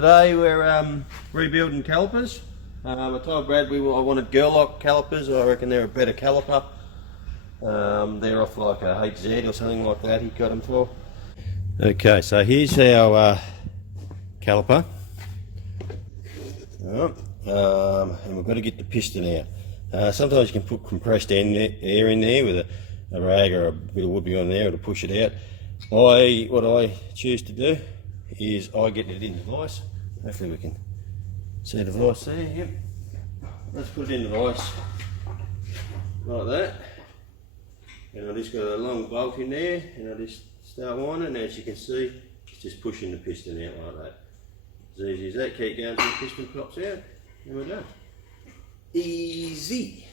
Today we're rebuilding calipers. I told Brad I wanted Girllock calipers. I reckon they're a better caliper. They're off like a HZ or something like that he got them for. Okay, so here's our caliper. And we've got to get the piston out. Sometimes you can put compressed air in there with a rag or a bit of wood behind there to push it out. What I choose to do is I get it in the vise. Hopefully we can see the vise there. Yep. Let's put it in the vise like that. And I just got a long bolt in there and I just start winding, and as you can see it's just pushing the piston out like that. As easy as that. Keep going until the piston pops out and we're done. Easy.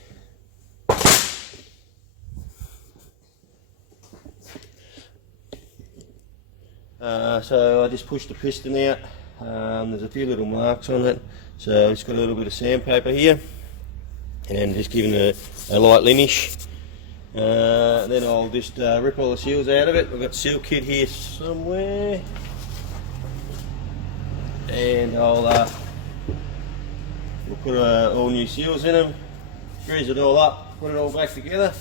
So I just pushed the piston out. There's a few little marks on it, so it's got a little bit of sandpaper here and just giving it a light linish. Then I'll just rip all the seals out of it. We've got seal kit here somewhere, and we'll put all new seals in them, grease it all up, put it all back together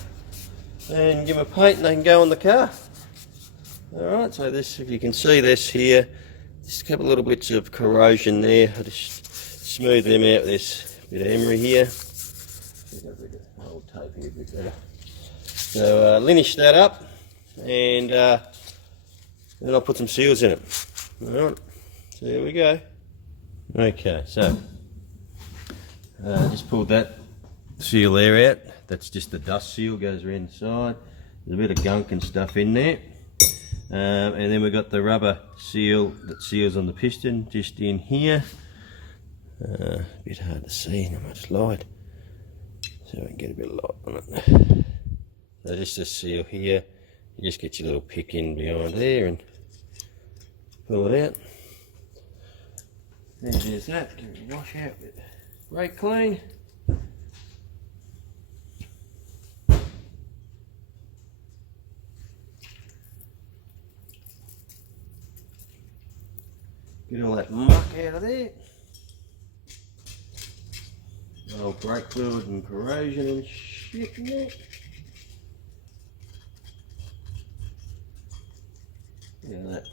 and give them a paint and they can go on the car. Alright, so this, if you can see this here, just a couple of little bits of corrosion there. I'll just smooth them out with this bit of emery here. Old tape here a bit better. So linish that up and then I'll put some seals in it. Alright, so there we go. Okay, so just pulled that seal there out. That's just the dust seal, goes around the side. There's a bit of gunk and stuff in there. And then we've got the rubber seal that seals on the piston just in here. A bit hard to see, not much light, so we can get a bit of light on it. So just a seal here, you just get your little pick in behind there and pull it out. There's that, give it a wash out with brake clean. Get all that muck out of there. Old brake fluid and corrosion and shit in there. Look at that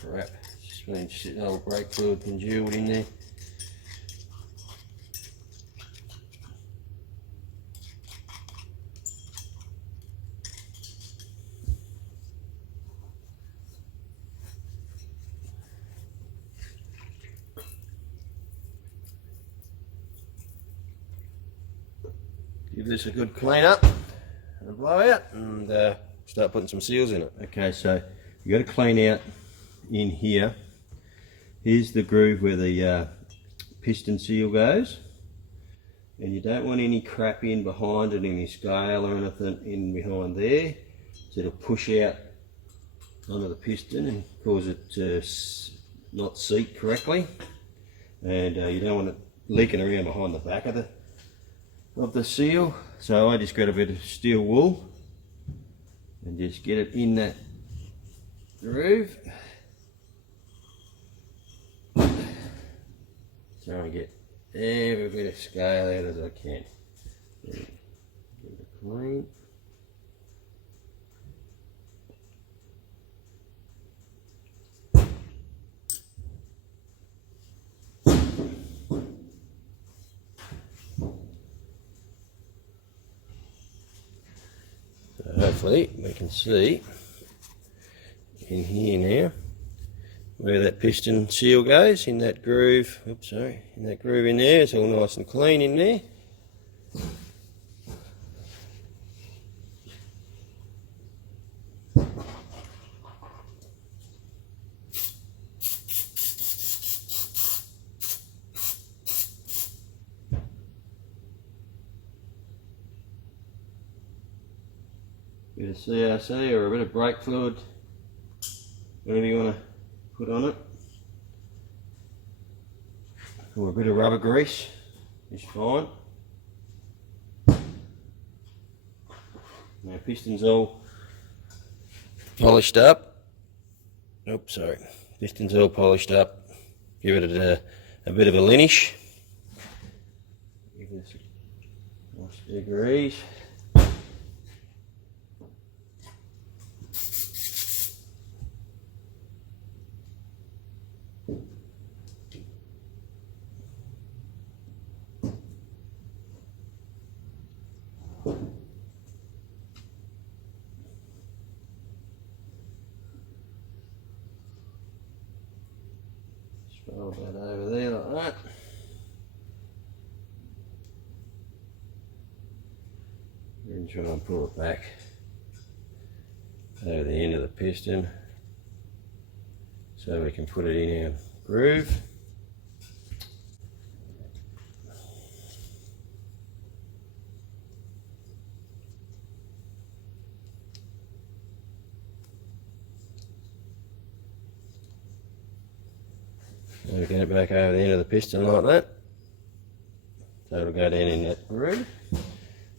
crap. It's just been sitting, old brake fluid congealed in there. Give this a good clean up and a blow out and start putting some seals in it. Okay, so you got to clean out in here. Here's the groove where the piston seal goes, and you don't want any crap in behind it, any scale or anything in behind there, so it'll push out onto the piston and cause it to not seat correctly, and you don't want it leaking around behind the back of the seal. So I just got a bit of steel wool and just get it in that groove. Try and get every bit of scale out as I can. Give it a clean. Hopefully we can see in here now where that piston seal goes, in that groove. Oops, sorry, in that groove in there. It's all nice and clean in there. Bit of CRC or a bit of brake fluid, whatever you want to put on it, or a bit of rubber grease is fine. Now piston's all polished up. Oops, sorry. Piston's all polished up. give it a bit of a linish. Give this a nice degrees. Roll that over there like that. And try and pull it back over the end of the piston so we can put it in our groove. So we get it back over the end of the piston like that. So it'll go down in that groove.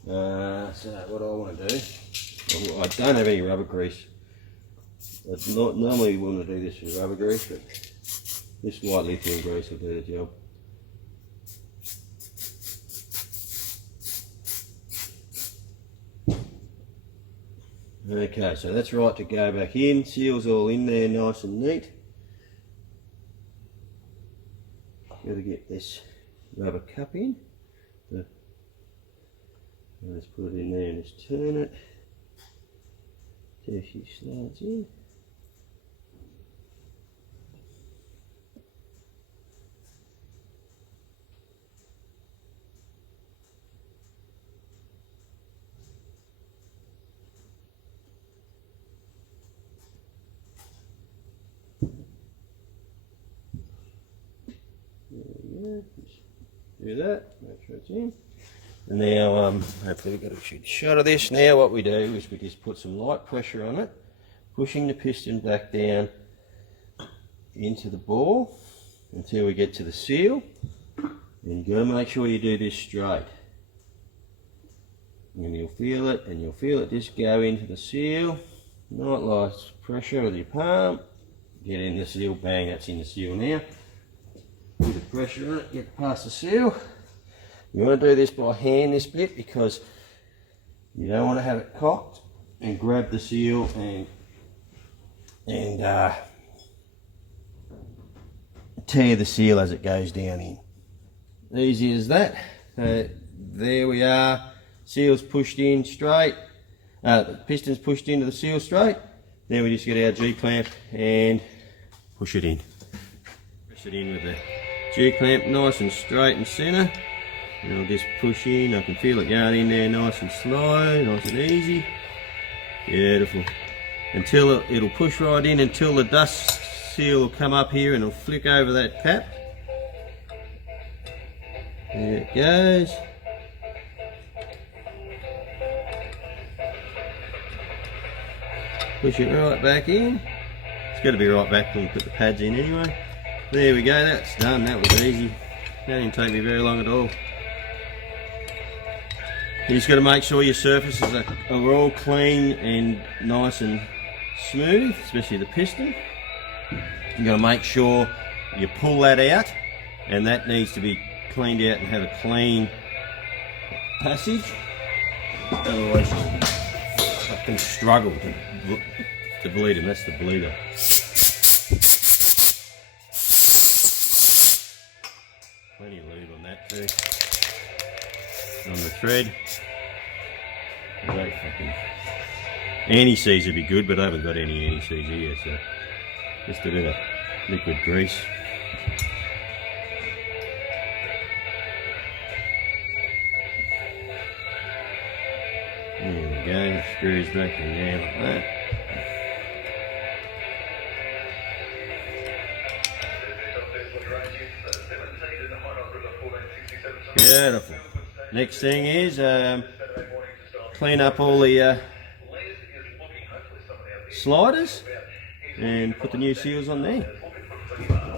So what I want to do, I don't have any rubber grease. I normally want to do this with rubber grease, but this white lithium grease will do the job. Okay, so that's right to go back in. Seal's all in there nice and neat. Got to get this rubber cup in. Let's put it in there and just turn it till she slides in. There we go. Just do that, make sure it's in. And now, hopefully we've got a good shot of this. Now what we do is we just put some light pressure on it, pushing the piston back down into the ball until we get to the seal. And you've got to make sure you do this straight. And you'll feel it just go into the seal. Not light pressure with your palm. Get in the seal, bang, that's in the seal now. Put the pressure on it, get past the seal. You want to do this by hand, this bit, because you don't want to have it cocked and grab the seal and tear the seal as it goes down in. Easy as that. There we are. Seal's pushed in straight. The piston's pushed into the seal straight. Then we just get our G-clamp and push it in. Push it in with the G-clamp nice and straight and centre. And I'll just push in. I can feel it going in there nice and slow, nice and easy. Beautiful. Until it'll push right in until the dust seal will come up here and it'll flick over that cap. There it goes. Push it right back in. It's got to be right back when we put the pads in anyway. There we go, that's done. That was easy. That didn't take me very long at all. You just got to make sure your surfaces are all clean and nice and smooth, especially the piston. You've got to make sure you pull that out, and that needs to be cleaned out and have a clean passage. Otherwise, I can struggle to bleed him. That's the bleeder. Plenty of lube on that too. On the thread. Great fucking anti-seize would be good, but I haven't got any anti-seize here, so just a bit of liquid grease. There we go, screws back in there like that. Beautiful. Next thing is clean up all the sliders and put the new seals on there.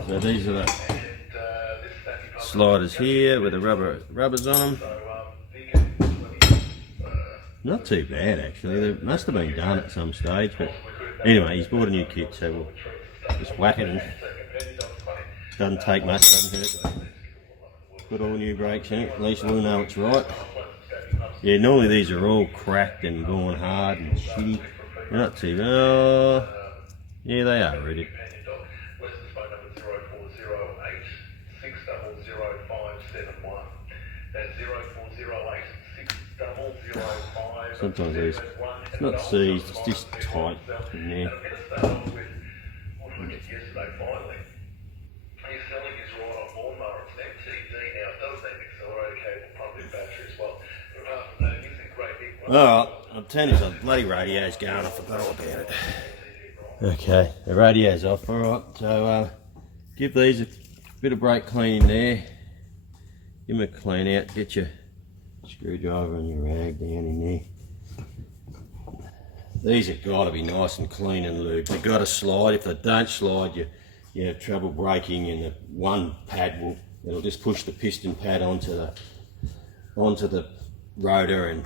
So these are the sliders here with the rubbers on them. Not too bad actually. They must have been done at some stage, but anyway, he's bought a new kit, so we'll just whack it and doesn't take much, doesn't hurt. Put all new brakes in it, at least we'll know it's right. Yeah, normally these are all cracked and gone hard and shitty. They're not too bad. Yeah, they are ready. Sometimes these, it's not seized, it's just tight in there. Alright, I'm telling you, the bloody radio's going, I forgot all about it. Okay, the radio's off, alright, so give these a bit of brake cleaning there. Give them a clean out, get your screwdriver and your rag down in there. These have got to be nice and clean and lubed. They've got to slide. If they don't slide, you have trouble braking, and the one pad it'll just push the piston pad onto the rotor, and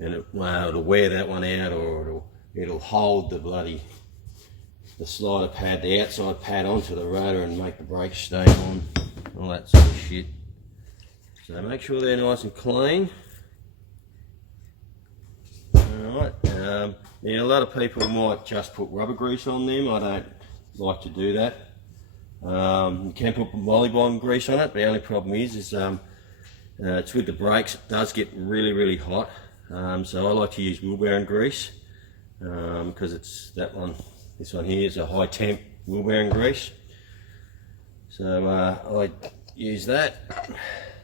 it'll wear that one out, or it'll hold the slider pad, the outside pad, onto the rotor and make the brakes stay on, all that sort of shit. So make sure they're nice and clean. Alright, yeah, a lot of people might just put rubber grease on them. I don't like to do that. You can put volleyball grease on it. The only problem is it's with the brakes, it does get really hot. So I like to use wheel bearing grease, because it's this one here is a high temp wheel bearing grease. So I use that.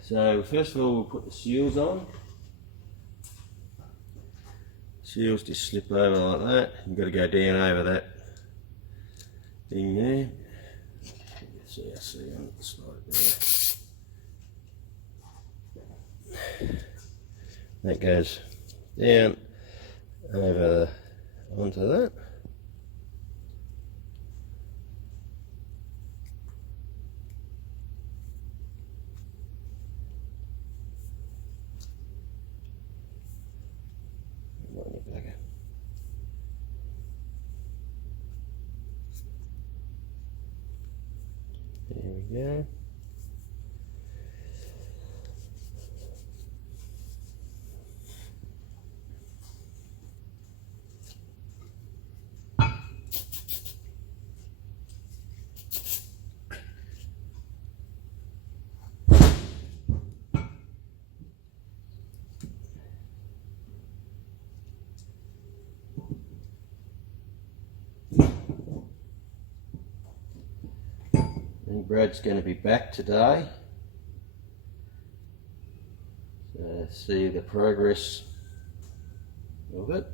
So first of all, we'll put the seals on. Seals just slip over like that. You've got to go down over that thing there. See, on the side there. That goes down over onto that. There we go. Brad's going to be back today, so see the progress of it.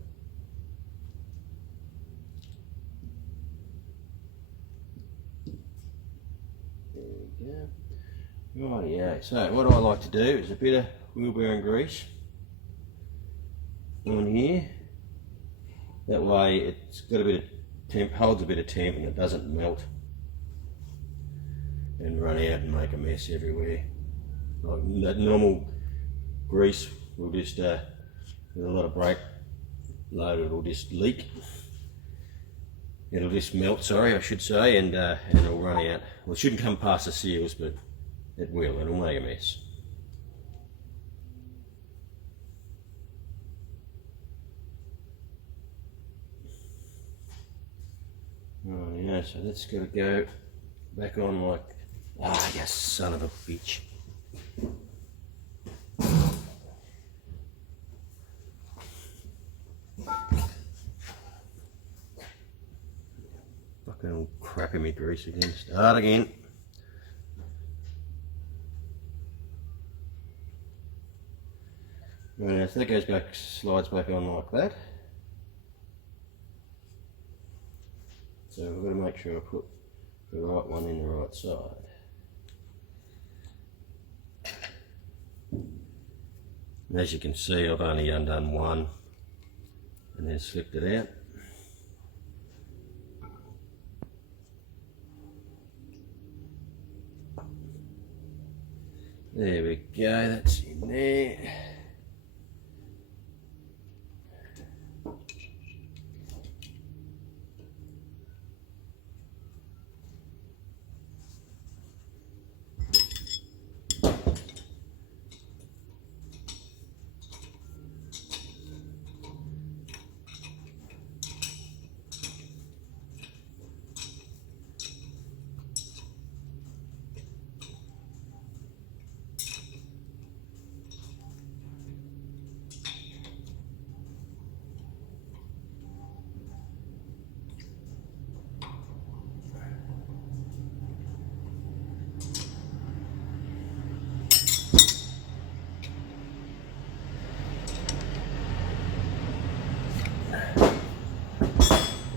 There we go. Rightio, so what I like to do is a bit of wheel bearing grease on here. That way it's got a bit of temp, holds a bit of temp, and it doesn't melt and run out and make a mess everywhere. Like that normal grease will just, with a lot of brake load, it'll just leak. It'll just melt, sorry, I should say, and it'll run out. Well, it shouldn't come past the seals, but it will. It'll make a mess. Oh yeah, so that's got to go back on like, you son of a bitch. Fucking all crapping me grease again. Start again. Right, so that goes back, slides back on like that. So we've got to make sure I put the right one in the right side. And as you can see, I've only undone one and then slipped it out. There we go, that's in there.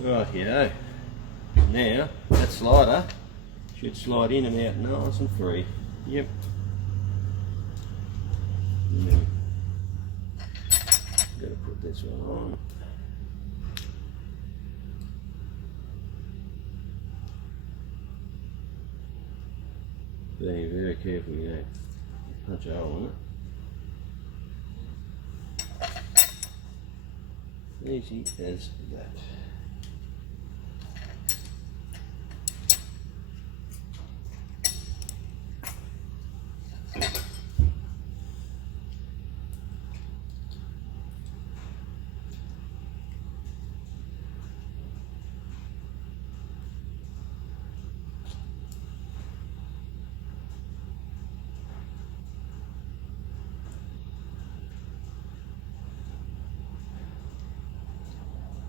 Right here. Now that slider should slide in and out nice and free. Yep. Gotta put this one on. Being very careful, you know, punch a hole in it. Easy as that.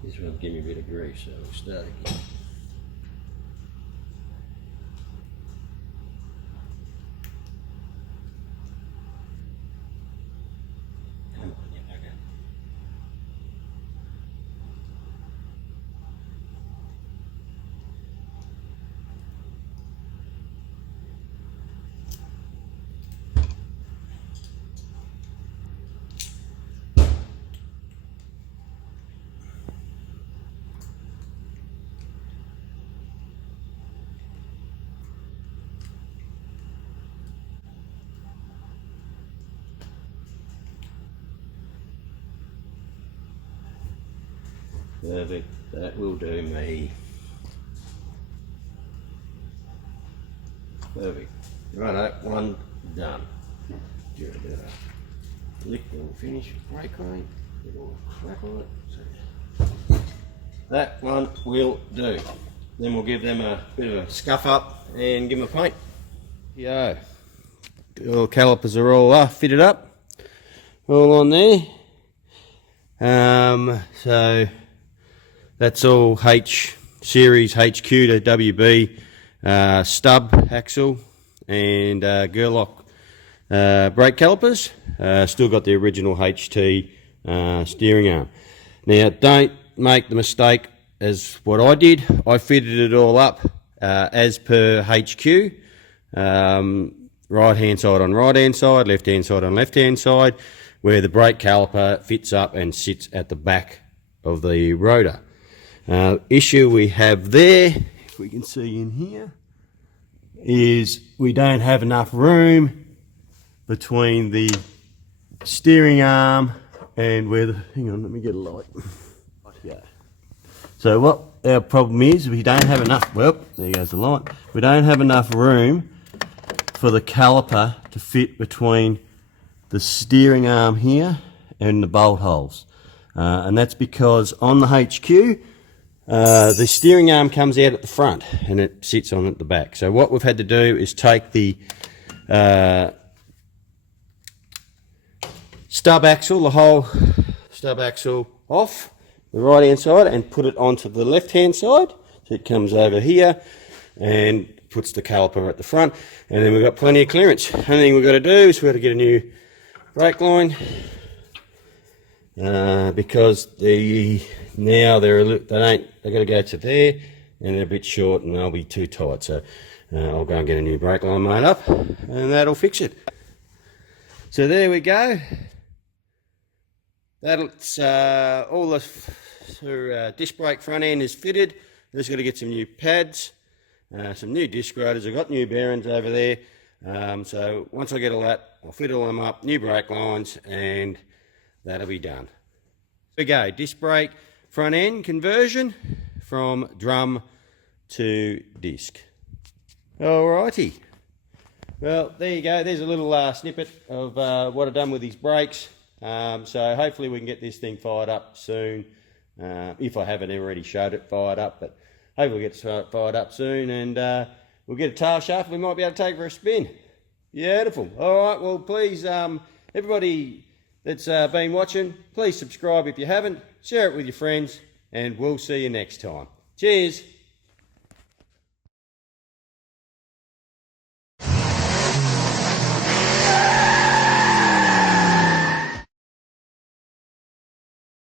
This one's giving me a bit of grief, so we'll start again. Come on, you bugger. Perfect, that will do me. Perfect. Righto, one done. Do a bit of lick and finish brake clean. Get all the crap on it. So that one will do. Then we'll give them a bit of a scuff up and give them a paint. Yeah, all calipers are all fitted up, all on there. So that's all H series HQ to WB stub axle and Girllock brake calipers. Still got the original HT steering arm. Now don't make the mistake as what I did. I fitted it all up as per HQ. Right hand side on right hand side, left hand side on left hand side, where the brake caliper fits up and sits at the back of the rotor. Issue we have there, if we can see in here, is we don't have enough room between the steering arm and where the, hang on, let me get a light. Yeah. So what our problem is, we don't have enough, well, there goes the light. We don't have enough room for the caliper to fit between the steering arm here and the bolt holes. And that's because on the HQ, the steering arm comes out at the front and it sits on at the back. So what we've had to do is take the stub axle, the whole stub axle off the right hand side and put it onto the left hand side. So it comes over here and puts the caliper at the front, and then we've got plenty of clearance. Only thing we've got to do is we've got to get a new brake line because they're got to go to there and they're a bit short and they'll be too tight. So I'll go and get a new brake line made up and that'll fix it. So there we go. That's all the disc brake front end is fitted. Just got to get some new pads, some new disc rotors. I've got new bearings over there. So once I get all that, I'll fit all them up, new brake lines, and that'll be done. There we go, disc brake front end conversion from drum to disc. Alrighty. Well, there you go. There's a little snippet of what I've done with these brakes. So hopefully we can get this thing fired up soon. If I haven't already showed it fired up, but hopefully we'll get it fired up soon, and we'll get a tail shaft. We might be able to take it for a spin. Beautiful. All right. Well, please, everybody that's been watching, please subscribe if you haven't. Share it with your friends, and we'll see you next time. Cheers.